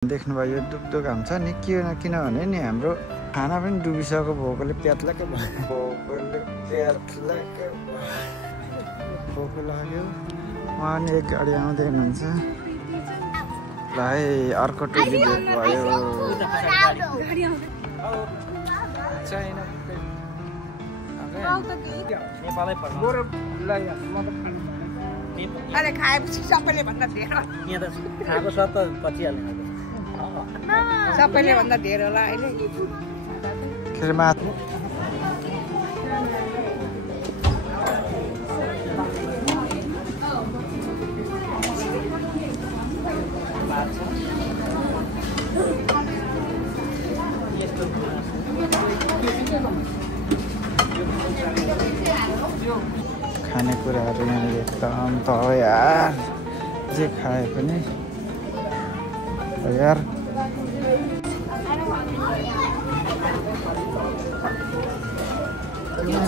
देख्नुभयो यो दुग्धो काम छ नि किनभने नि हाम्रो खाना पनि डुबिसक्यो भोकले प्यात्लाकै भोक लाग्यो उहाँ नि एक गाडी आउँदै हुनुहुन्छ भाइ अर्को टोली भेट भयो अरे खाएपछि सबैले भन्दा धेरै यहाँ त खाएको स्वाद त पचिहाल्ने सबैले भन्दा धेरै होला अहिले खानेकुराहरू यहाँनिर एकदम त हो यार जे खाए पनि यार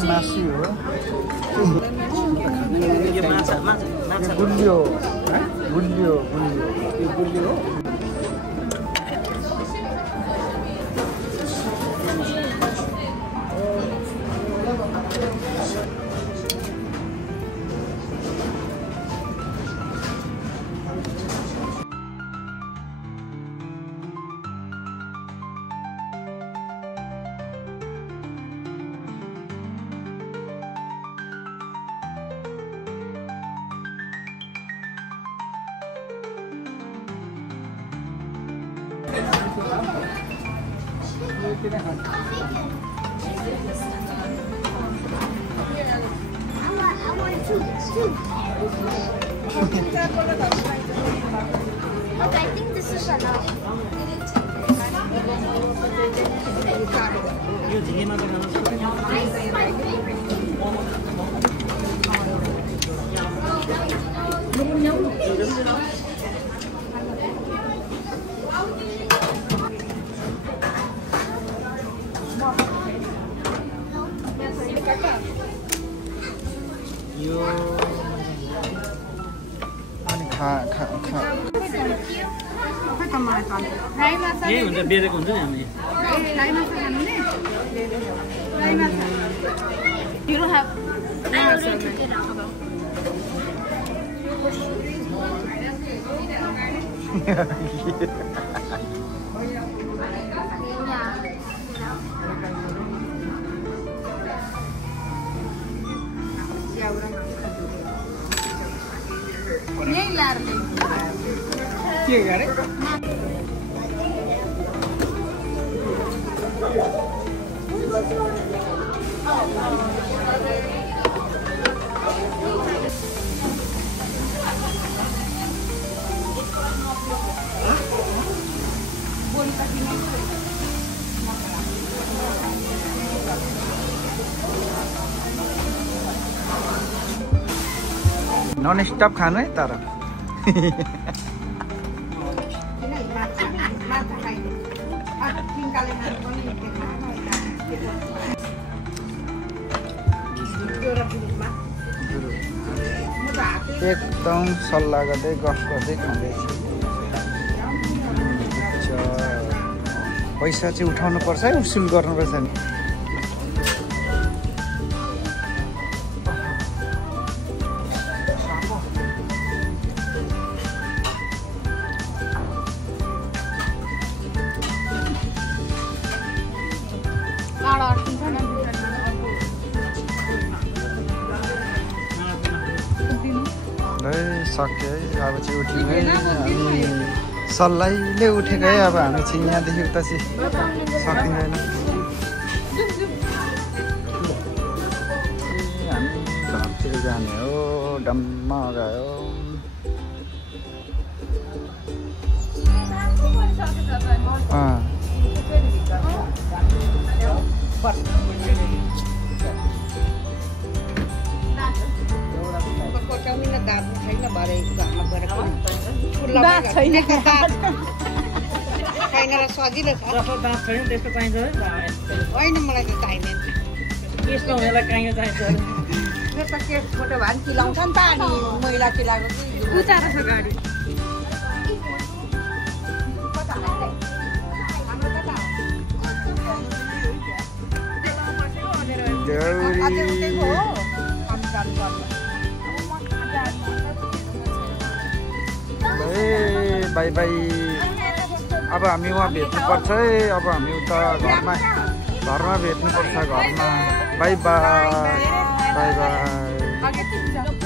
मासु हो गुलियो गुलियो गुलियो Look, I think this is enough. यही हुन्छ बेरेको हुन्छ नि हामी You don't have के गरे नन स्टप खानु है तर एकदम सल्लाह गर्दै गफ गर्दै खाँदैछु पैसा चाहिँ उठाउनु पर्छ है उसुल गर्नुपर्छ नि सक्यो है अब चाहिँ उठ्यौँ है हामी सल्लाहले उठेको है अब हामी चाहिँ यहाँदेखि उता चाहिँ सकिँदैन हामी घरतिर जाने हो डम्मा गयो सजिलो छ दाँत छैन त्यस्तो चाहिन्छ है होइन मलाई त चाहिँदैन यस्तो हुनेलाई काहीँ चाहिन्छ त्यो त के फोटो भए पनि चिलाउँछ नि त अनि मैला चिलाएको उचार छ गाडी ल्याउरी बाई बाई अब हामी उहाँ भेट्नुपर्छ है अब हामी उता घरमा भेट्नुपर्छ घरमा बाई बाई बाई बाई